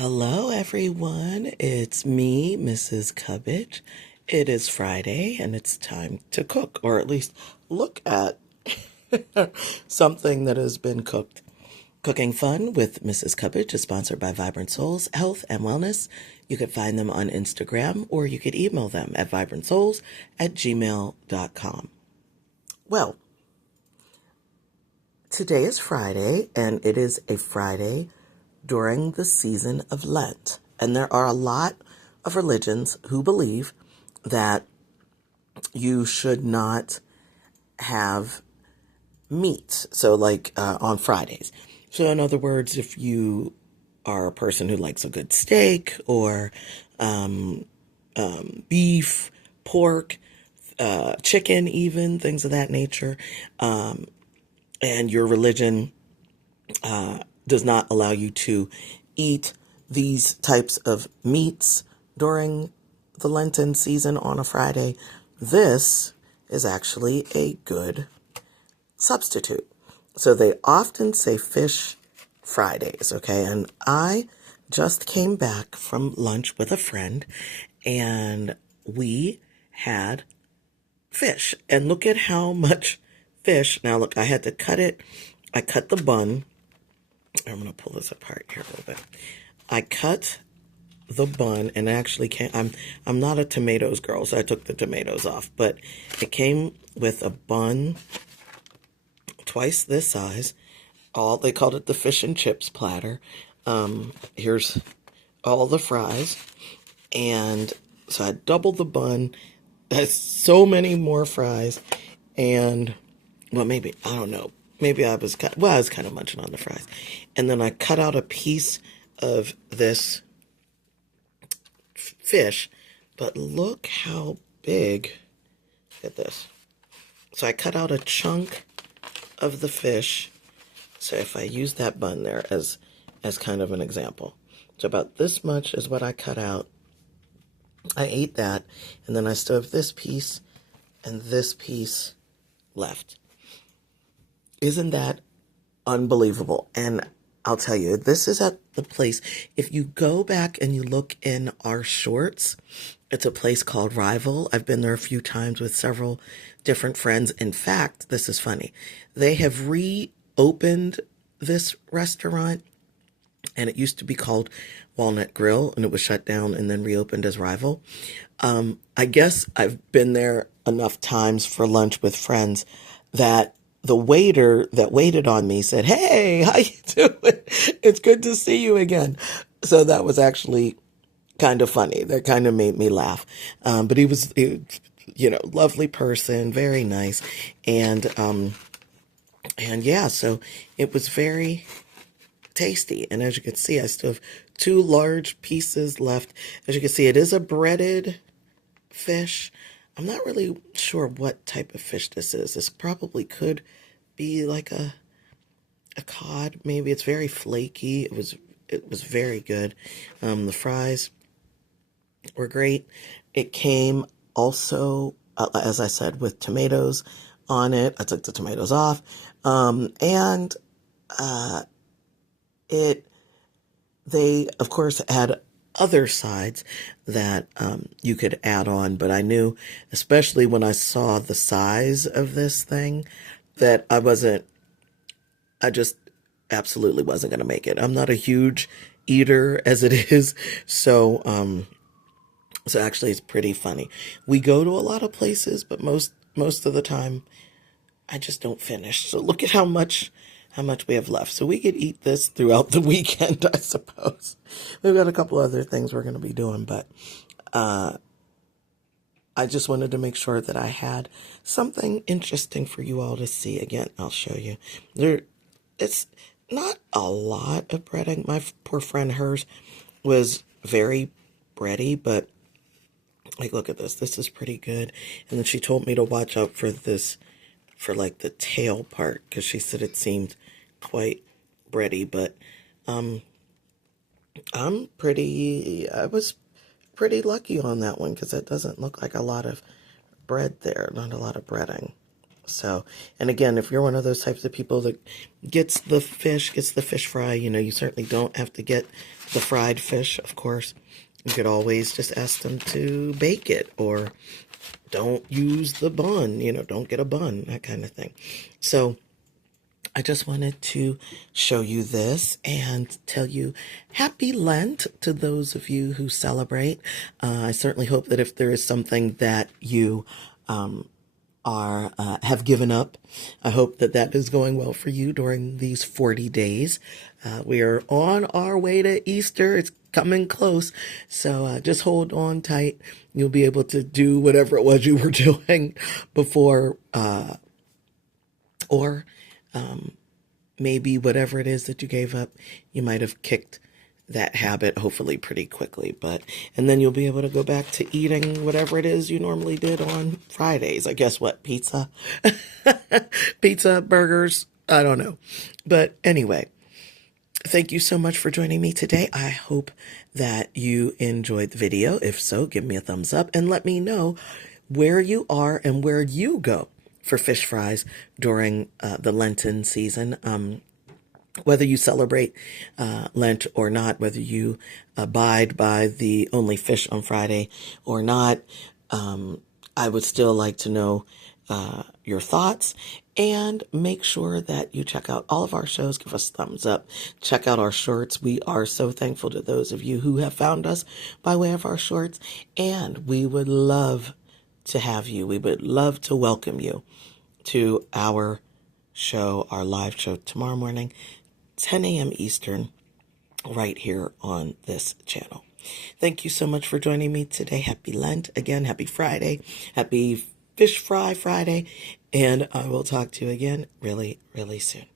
Hello, everyone. It's me, Mrs. Cubbage. It is Friday, and it's time to cook, or at least look at something that has been cooked. Cooking Fun with Mrs. Cubbage is sponsored by Vibrant Souls Health and Wellness. You could find them on Instagram, or you could email them at vibrantsouls@gmail.com. Well, today is Friday, and it is a Friday during the season of Lent. And there are a lot of religions who believe that you should not have meat. So, like on Fridays. So, in other words, if you are a person who likes a good steak or beef, pork, chicken, even things of that nature, and your religion does not allow you to eat these types of meats during the Lenten season on a Friday, this is actually a good substitute. So they often say fish Fridays, okay? And I just came back from lunch with a friend, and we had fish. And look at how much fish. Now, look, I had to cut it. I cut the bun. I'm going to pull this apart here a little bit. I cut the bun, and actually I'm not a tomatoes girl, so I took the tomatoes off, but it came with a bun twice this size. They called it the fish and chips platter. Here's all the fries, and so I doubled the bun. There's so many more fries, and well, maybe I don't know. Maybe I was kind of munching on the fries. And then I cut out a piece of this fish, but look how big. Look at this. So I cut out a chunk of the fish. So if I use that bun there as kind of an example. So about this much is what I cut out. I ate that, and then I still have this piece and this piece left. Isn't that unbelievable? And I'll tell you, this is at the place, if you go back and you look in our shorts, it's a place called Rival. I've been there a few times with several different friends. In fact, this is funny. They have reopened this restaurant, and it used to be called Walnut Grill, and it was shut down and then reopened as Rival. I guess I've been there enough times for lunch with friends that the waiter that waited on me said, "Hey, how you doing? It's good to see you again." So that was actually kind of funny. That kind of made me laugh. But he was, lovely person, very nice. And yeah, so it was very tasty. And as you can see, I still have 2 large pieces left. As you can see, it is a breaded fish. I'm not really sure what type of fish this is. This probably could be like a cod. Maybe it's very flaky. It was very good. The fries were great. It came also, as I said, with tomatoes on it. I took the tomatoes off, and they of course had other sides that you could add on, but I knew, especially when I saw the size of this thing, that I just absolutely wasn't going to make it. I'm not a huge eater as it is, so actually it's pretty funny. We go to a lot of places, but most of the time I just don't finish. So look at how much we have left. So we could eat this throughout the weekend, I suppose. We've got a couple other things we're going to be doing, but I just wanted to make sure that I had something interesting for you all to see. Again, I'll show you. It's not a lot of breading. My poor friend, hers was very bready, but like, look at this. This is pretty good. And then she told me to watch out for this, for like the tail part, because she said it seemed quite bready, but I was pretty lucky on that one, because it doesn't look like a lot of bread there, not a lot of breading. So, and again, if you're one of those types of people that gets the fish fry, you certainly don't have to get the fried fish, of course, you could always just ask them to bake it, or don't use the bun, don't get a bun, that kind of thing. So I just wanted to show you this and tell you happy Lent to those of you who celebrate. I certainly hope that if there is something that you have given up, I hope that that is going well for you during these 40 days. We are on our way to Easter. It's coming close. So just hold on tight. You'll be able to do whatever it was you were doing before, or maybe whatever it is that you gave up, you might have kicked that habit hopefully pretty quickly. And then you'll be able to go back to eating whatever it is you normally did on Fridays. I guess what, pizza? Pizza, burgers, I don't know. But anyway, thank you so much for joining me today. I hope that you enjoyed the video. If so, give me a thumbs up and let me know where you are and where you go for fish fries during the Lenten season. Whether you celebrate Lent or not, whether you abide by the only fish on Friday or not, I would still like to know your thoughts. And make sure that you check out all of our shows. Give us a thumbs up. Check out our shorts. We are so thankful to those of you who have found us by way of our shorts. And we would love to have you. We would love to welcome you to our show, our live show tomorrow morning, 10 a.m. Eastern, right here on this channel. Thank you so much for joining me today. Happy Lent. Again, happy Friday. Happy Fish Fry Friday. And I will talk to you again really, really soon.